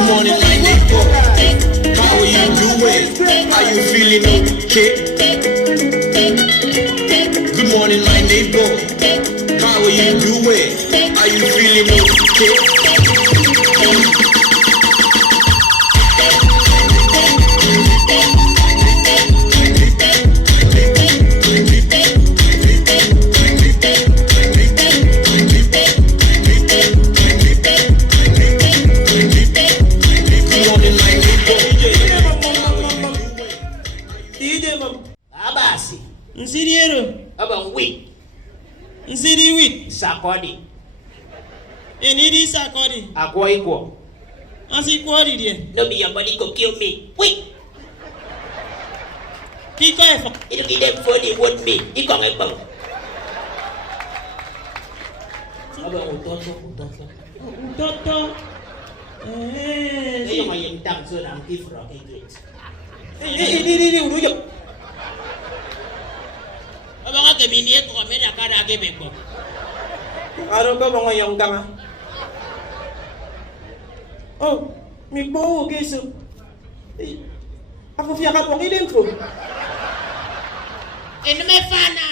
Good morning, my neighbor. How are you doing? Are you feeling okay? Good morning, my neighbor. How are you doing? Are you feeling okay? Abasi. Nsiriero. Aba wit. Nsiri wit. Sakodi. Enidi sakodi. Akwa iko. Ansi kwori die. No be your body go kill me. Wait. Kiko efa. It'll be them for the want me. Iko ngepang. Aba utoto. Toto. Ayo mayang tang so na give rock again. Ini udah. Abang aku miniat kok mena kada ake beko. Araw ka mga yung tanga. Oh, may po, keso. Ako fiyakat mong ilim ko. Ini me fana.